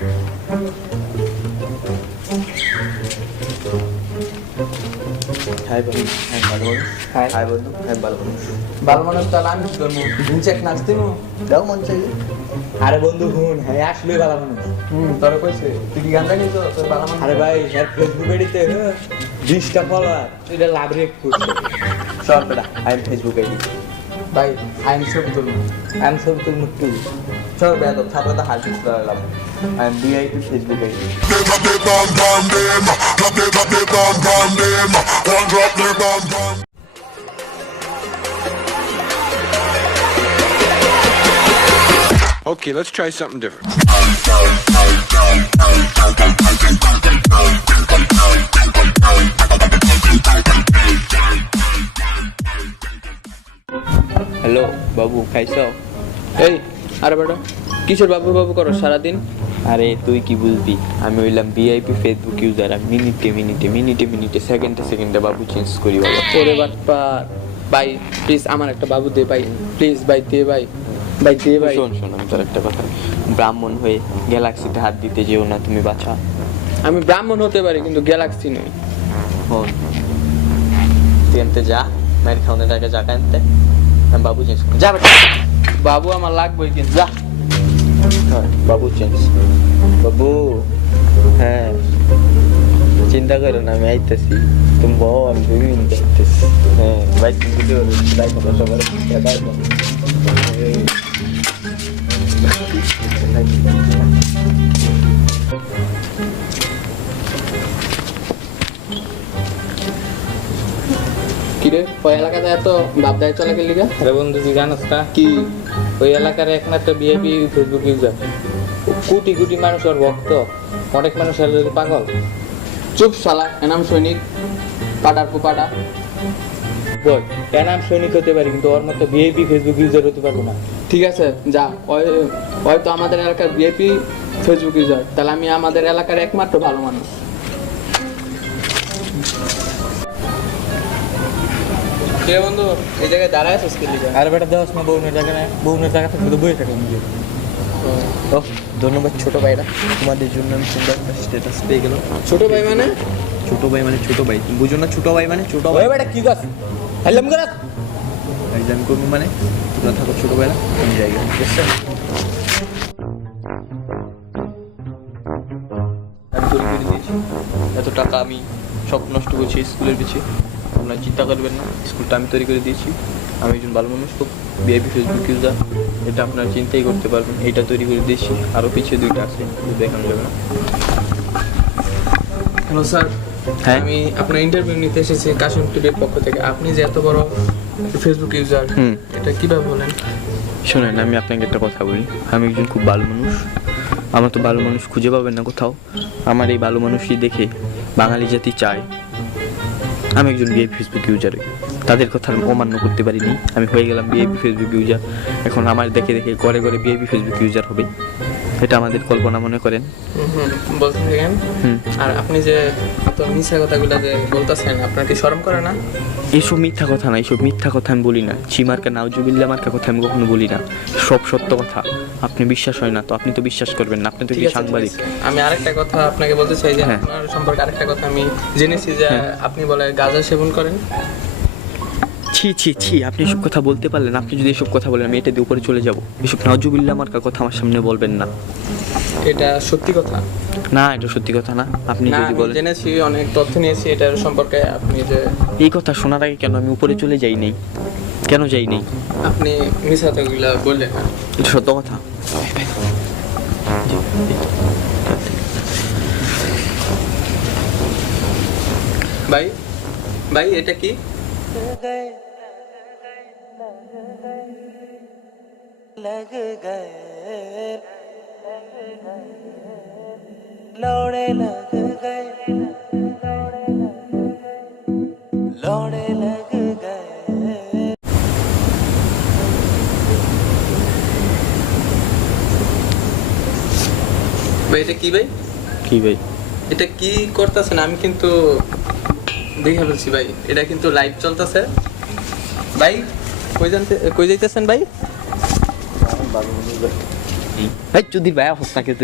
High বন্ধু, high ভালো বন্ধু, হাই বন্ধু, হাই ভালো বন্ধু। ভালো মানুষ তাহলে আমি কি করবো? চেক নাচতে দাও মন চাই। আরে বন্ধু শুন, হ্যাঁ আসলে ভালো মানুষ। তোর কইছে তুই কি গান জানিস? তোর ভালো মানুষ। আরে ভাই এর ফেসবুক আইডিতে 20টা ফলোয়ার, এটা লাভ রেট করছে। চল বেটা, আই এম ফেসবুক আইডি। ভাই আই এম ছবি তুলবো, আই এম ছবি তুলবো টু। চল বেটা, তো ছাত্র তো হার কিছু দাঁড়ালাম। I am VIP Facebook ID. Okay, let's try something different. Hello বাবু, খাইছো? এই আরে বেটা কিশোর বাবু বাবু করো সারাদিন? আরে তুই কি বুঝবি, আমি হইলাম ভিআইপি ফেসবুক ইউজার। আমি মিনিটে সেকেন্ডে বাবু চেঞ্জ করি বাবা। ওরে বাটপা ভাই প্লিজ আমার একটা বাবু দে ভাই, প্লিজ ভাই দে ভাই, ভাই দে ভাই। শোন শোন, আমি তোর একটা কথা, ব্রাহ্মণ হয়ে গ্যালাক্সিতে হাত দিতে যেও না তুমি বাছা। আমি ব্রাহ্মণ হতে পারি কিন্তু গ্যালাক্সি নই। শোন, তুই আনতে যা, মায়ের খাওয়ানোর টাকা টাকা আনতে, আমি বাবু চেঞ্জ করি। যা বেটা। বাবু আমার লাগবে কিন্তু যা। হ্যাঁ বাবু চেঞ্জ। বাবু, হ্যাঁ চিন্তা করো না, আমি আইতেছি। তুমি বউ, আমি 2 মিনিটে আইতেছি। হ্যাঁ ভাই, তুমি যাই কথা সবার কিরে ওই এলাকাতে এত বাপ দায়িত্ব লাগে লিগা? আরে বন্ধু তুই জানোস না কি ওই এলাকার একমাত্র VIP Facebook user, crore crore মানুষ ওর ভক্ত, অনেক মানুষ এর যদি পাগল। চুপ শালা, এনাম সৈনিক পাটার পাটা। বল কেন আমি সৈনিক হতে পারি কিন্তু ওর মতো ভিআইপি ফেসবুক ইউজার হতে পারবো না। ঠিক আছে যা, হয়তো আমাদের এলাকার ভিআইপি ফেসবুক ইউজার, তাহলে আমি আমাদের এলাকার একমাত্র ভালো মানুষ। কে বন্ধু এই জায়গায় দাঁড়ায় আছিস কি লিগা? আর বেটা দেওয়াস না বউনের জায়গা না, বউনের জায়গা থাকলে তো বই থাকে নিজে। ও ধন্যবাদ ছোট ভাইরা, তোমাদের জন্য আমি সুন্দর একটা স্ট্যাটাস পেয়ে গেলাম। ছোট ভাই মানে? ছোট ভাই মানে ছোট ভাই, তুমি বুঝো না? ছোট ভাই মানে ছোট ভাই। ওই বেটা কি গাছ হেলম করে এক্সাম করবো মানে তোমরা থাকো ছোট ভাইরা, আমি জায়গা বুঝছো? আমি তৈরি করে দিয়েছি, এত টাকা আমি সব নষ্ট করছি স্কুলের পিছিয়ে। আপনারা চিন্তা করবেন না, স্কুলটা আমি তৈরি করে দিয়েছি। আমি একজন ভালো মানুষ, খুব ভিআইপি ফেসবুক ইউজার, এটা আপনারা চিন্তাই করতে পারবেন। এইটা তৈরি করে দিয়েছি, আরও পিছিয়ে 2টা আছে, দেখানো যাবে না। হ্যালো স্যার, হ্যাঁ? আমি আপনার ইন্টারভিউ নিতে এসেছি কাশিম টিভির পক্ষ থেকে। আপনি যে এত বড় ফেসবুক ইউজার, এটা কিভাবে বলেন? শোনেন, আমি আপনাকে একটা কথা বলি, আমি একজন খুব ভালো মানুষ। আমার তো ভালো মানুষ খুঁজে পাবেন না কোথাও। আমার এই ভালো মানুষই দেখে বাঙালি জাতি চায় আমি একজন ভিআইপি ফেসবুক ইউজার। তাদের কথা আমি অমান্য করতে পারিনি, আমি হয়ে গেলাম ভিআইপি ফেসবুক ইউজার। এখন আমার দেখে দেখে ঘরে ঘরে ভিআইপি ফেসবুক ইউজার হবে, এটা আমাদের কল্পনা মনে করেন। বলতে থাকেন। আর আপনি যে এত মিথ্যা কথাগুলো যে বলতেছেন, আপনার কি শরম করে না? এইসব মিথ্যা কথা না, এইসব মিথ্যা কথা আমি বলি না। চিমার্কা নাউজুবিল্লাহ মার্কা কথা আমি কখনো বলি না, সব সত্য কথা। আপনি বিশ্বাস হয় না তো আপনি তো বিশ্বাস করবেন না, আপনি তো কি সাংবাদিক। আমি আরেকটা কথা আপনাকে বলতে চাই যে আপনার সম্পর্কে আরেকটা কথা আমি জেনেছি যে আপনি বলে গাঁজা সেবন করেন। ছি ছি ছি, আপনি এসব কথা বলতে পারলেন? আপনি যদি এসব কথা বলেন আমি এটা দিয়ে উপরে চলে যাব। এসব নাউজুবিল্লাহ মার্কা কথা আমার সামনে বলবেন না। এটা সত্যি কথা না, এটা সত্যি কথা না। আপনি না, যদি আমি বলেন, জেনেছি, অনেক তথ্য নিয়েছি এটার সম্পর্কে। আপনি যে এই কথা শোনার আগে কেন আমি উপরে চলে যাই নাই? কেন যাই নাই? আপনি মিথ্যা কথাগুলো বললেন না। এটা সত্য কথা। ভাই ভাই এটা কি? लग गए लौड़े लग गए लौड़े लग गए। ভাই এটা কি ভাই? কি ভাই? এটা কি করতেছেন? আমি কিন্তু দেখে বলছি ভাই, এটা কিন্তু লাইভ চলতেছে। ভাই কই যাইতেছেন ভাই? ভাই যদি ভাই অবস্থা কিন্তু